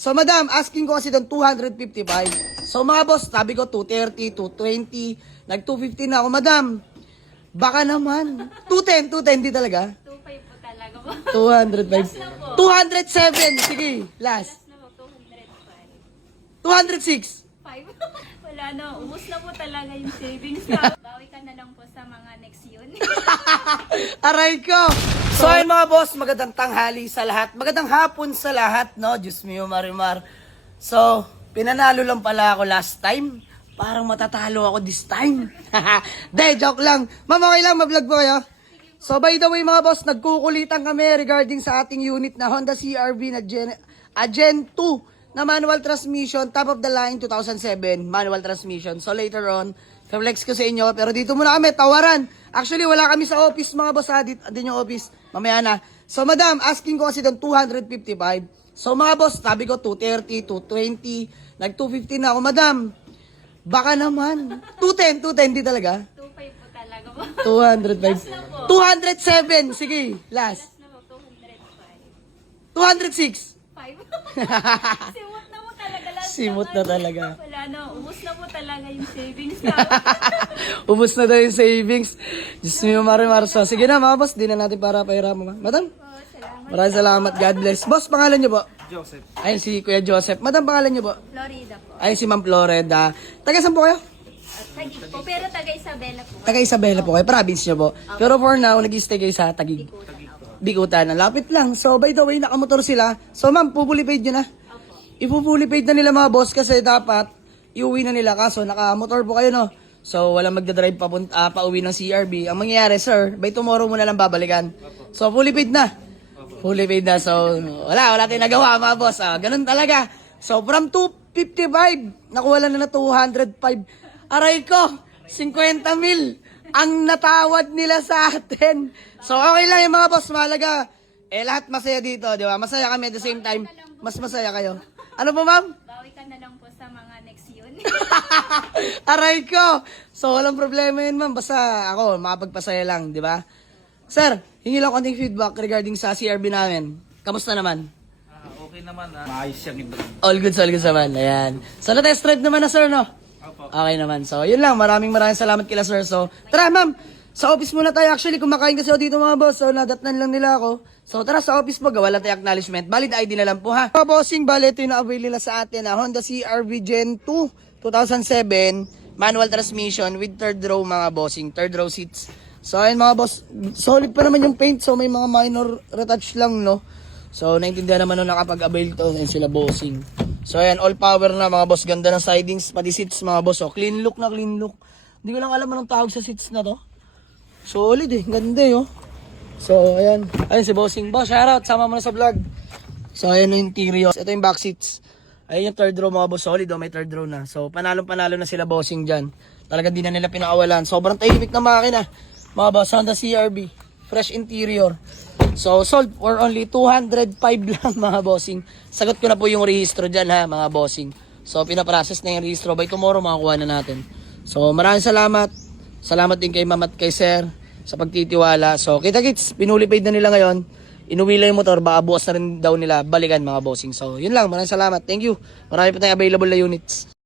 So madam, asking ko kasi doon 255. So mga boss, sabi ko 230, 220, nag 250 na ako. Madam, baka naman. 210 di talaga. 2.5 po talaga po. 205. 207, sige, last. Last na po, 205. 206. 5. Wala na, ubos na po talaga yung savings ko. Bawi ka na lang po sa mga next yun. Aray ko! So ayun mga boss, magandang tanghali sa lahat. Magandang hapon sa lahat, no? Diyos mio, Marimar. So, pinanalo lang pala ako last time. Parang matatalo ako this time. De, joke lang. Ma'am, okay lang, ma-vlog po kayo. So, by the way mga boss, nagkukulitan kami regarding sa ating unit na Honda CR-V na Gen 2 na manual transmission, top of the line, 2007, manual transmission. So, later on, flex ko sa inyo. Pero dito muna kami, tawaran. Actually, wala kami sa office mga boss. Din yung office. Mamaya na. So, madam, asking ko kasi doon 255. So, mga boss, sabi ko 230, 220, nag 250 na ako. Madam, baka naman. 210 di talaga. 2.5 po talaga po. 205. 207, sige, last. Last na po, 206. 205. Simot na po talaga. Last Simot na talaga. Wala na, ubos na po talaga yung savings ko. Ubus na daw yung savings. Diyos mo, Marimar. So, sige na mga boss, di na natin para pahirapan mo. Madam, Oh, salamat. maraming salamat. God bless. Boss, pangalan niyo po? Joseph. Ayun si Kuya Joseph. Madam, pangalan niyo po? Florida po. Ayun si Ma'am Florida. Taga saan po kayo? At Taguig po, pero taga Isabela po. Taga Isabela po kayo. Province niyo po. Pero for now, nag-stay kayo sa Taguig. Bikutan. Lapit lang. So, by the way, nakamotor sila. So, ma'am, pupuli paid nyo na. Ipupuli paid na nila mga boss kasi dapat iuwi na nila. Kaso, nakamotor po kayo, no? So, walang magdadrive pauwi ng CRB. Ang mangyayari, sir, by tomorrow mo na lang babalikan. So, fully paid na. Fully paid na. So, wala tayong nagawa mga boss. Ganun talaga. So, from 255, nakuha lang na 205. Aray ko, 50 mil ang natawad nila sa atin. So, okay lang yung mga boss. Mahalaga. Lahat masaya dito, di ba? Masaya kami at the same time. Mas masaya kayo. Ano po, ma'am? Bawi ka na lang po sa mga next yun. Aray ko! So, walang problema yun, ma'am. Basta ako, makapagpasaya lang, di ba? Sir, hingi lang konting feedback regarding sa CRB namin. Kamusta naman? Okay naman maayos siyang i-brand. All good naman. Ayan. So, na-test drive naman na, sir, no? Opo. Okay naman. So, yun lang. Maraming salamat kila, sir. So, tara, ma'am. Sa office muna tayo. Actually, kumakain kasi ako dito, mga boss. So, nadatnan lang nila ako. So, tara sa office po. Gawa lang tayo acknowledgement. Valid ID na lang po, ha? Mga bossing, bali, ito yung na-avail nila sa atin, ha? Honda CR-V Gen 2, 2007, manual transmission with third row, mga bossing. Third row seats. So, ayun, mga boss. Solid pa naman yung paint. So, may mga minor retouch lang, no? So, naintindihan naman nung nakapag-avail to. Ayun sila, bossing. So, ayan, all power na, mga boss. Ganda ng sidings, pati seats, mga boss. So, clean look na clean look. Hindi ko lang alam anong tawag sa seats na to. Solid eh, ganda eh, oh. So, ayan. Ayun si Bossing. Boss, shoutout. Sama mo na sa vlog. So, ayan yung interior. Ito yung back seats. Ayun yung third row, mga boss. Solid, oh. May third row na. So, panalo na sila Bossing dyan. Talagang di na nila pinakawalan. Sobrang tahimik na makina. Mga boss, Honda CR-V. Fresh interior. So, sold for only 205 lang, mga Bossing. Sagot ko na po yung rehistro dyan, ha, mga Bossing. So, pinaprocess na yung rehistro. By tomorrow, makakuha na natin. So, maraming salamat. Salamat din kay ma'am at kay sir sa pagtitiwala. So, kita-kits, pinuli-paid na nila ngayon. Inuwi lang yung motor, baka bukas na rin daw nila balikan, mga bossing. So, yun lang. Maraming salamat. Thank you. Marami pa tayong available na units.